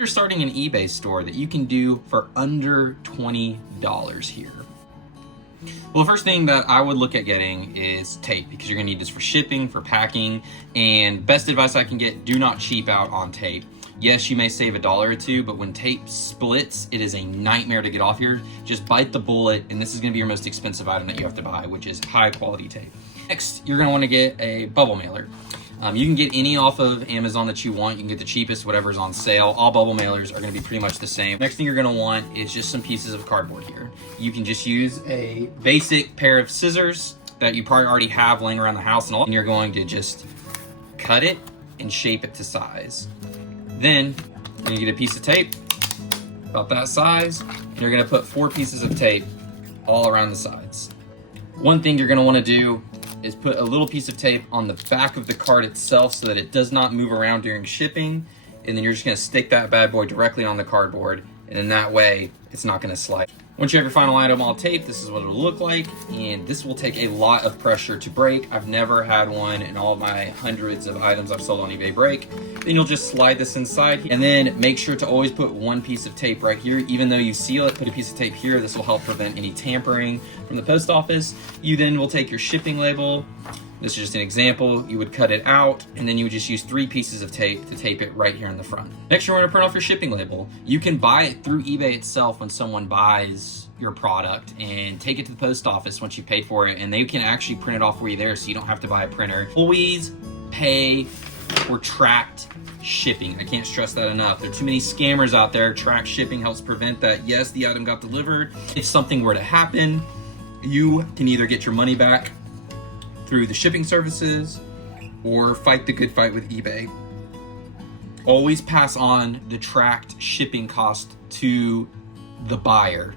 You're starting an eBay store that you can do for under $20 here. Well, the first thing that I would look at getting is tape, because you're gonna need this for shipping, for packing, and best advice I can get, do not cheap out on tape. Yes, you may save $1 or $2, but when tape splits, it is a nightmare to get off here. Just bite the bullet, and this is gonna be your most expensive item that you have to buy, which is high quality tape. Next, you're gonna wanna get a bubble mailer. You can get any off of Amazon that you want. You can get the cheapest, whatever's on sale. All bubble mailers are gonna be pretty much the same. Next thing you're gonna want is just some pieces of cardboard here. You can just use a basic pair of scissors that you probably already have laying around the house, and you're going to just cut it and shape it to size. Then you're gonna get a piece of tape about that size, and you're gonna put 4 pieces of tape all around the sides. One thing you're gonna wanna do is put a little piece of tape on the back of the card itself so that it does not move around during shipping, and then you're just gonna stick that bad boy directly on the cardboard, and in that way it's not gonna slide. Once you have your final item all taped, this is what it'll look like, and this will take a lot of pressure to break. I've never had one in all my hundreds of items I've sold on eBay break. Then you'll just slide this inside, and then make sure to always put 1 piece of tape right here. Even though you seal it, put a piece of tape here. This will help prevent any tampering from the post office. You then will take your shipping label. This is just an example. You would cut it out, and then you would just use 3 pieces of tape to tape it right here in the front. Next, you're going to print off your shipping label. You can buy it through eBay itself when someone buys your product and take it to the post office once you paid for it, and they can actually print it off for you there, so you don't have to buy a printer. Always pay for tracked shipping. I can't stress that enough. There are too many scammers out there. Tracked shipping helps prevent that. Yes, the item got delivered. If something were to happen, you can either get your money back through the shipping services or fight the good fight with eBay. Always pass on the tracked shipping cost to the buyer.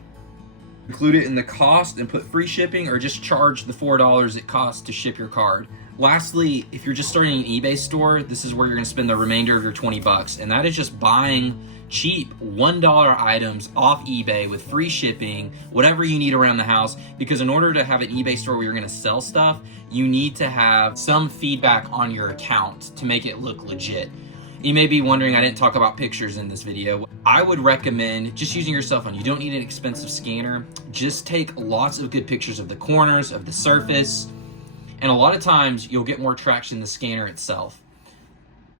Include it in the cost and put free shipping, or just charge the $4 it costs to ship your card. Lastly, if you're just starting an eBay store, this is where you're gonna spend the remainder of your 20 bucks, and that is just buying cheap $1 items off eBay with free shipping, whatever you need around the house, because in order to have an eBay store where you're gonna sell stuff, you need to have some feedback on your account to make it look legit. You may be wondering, I didn't talk about pictures in this video. I would recommend just using your cell phone. You don't need an expensive scanner. Just take lots of good pictures of the corners, of the surface, and a lot of times you'll get more traction in the scanner itself.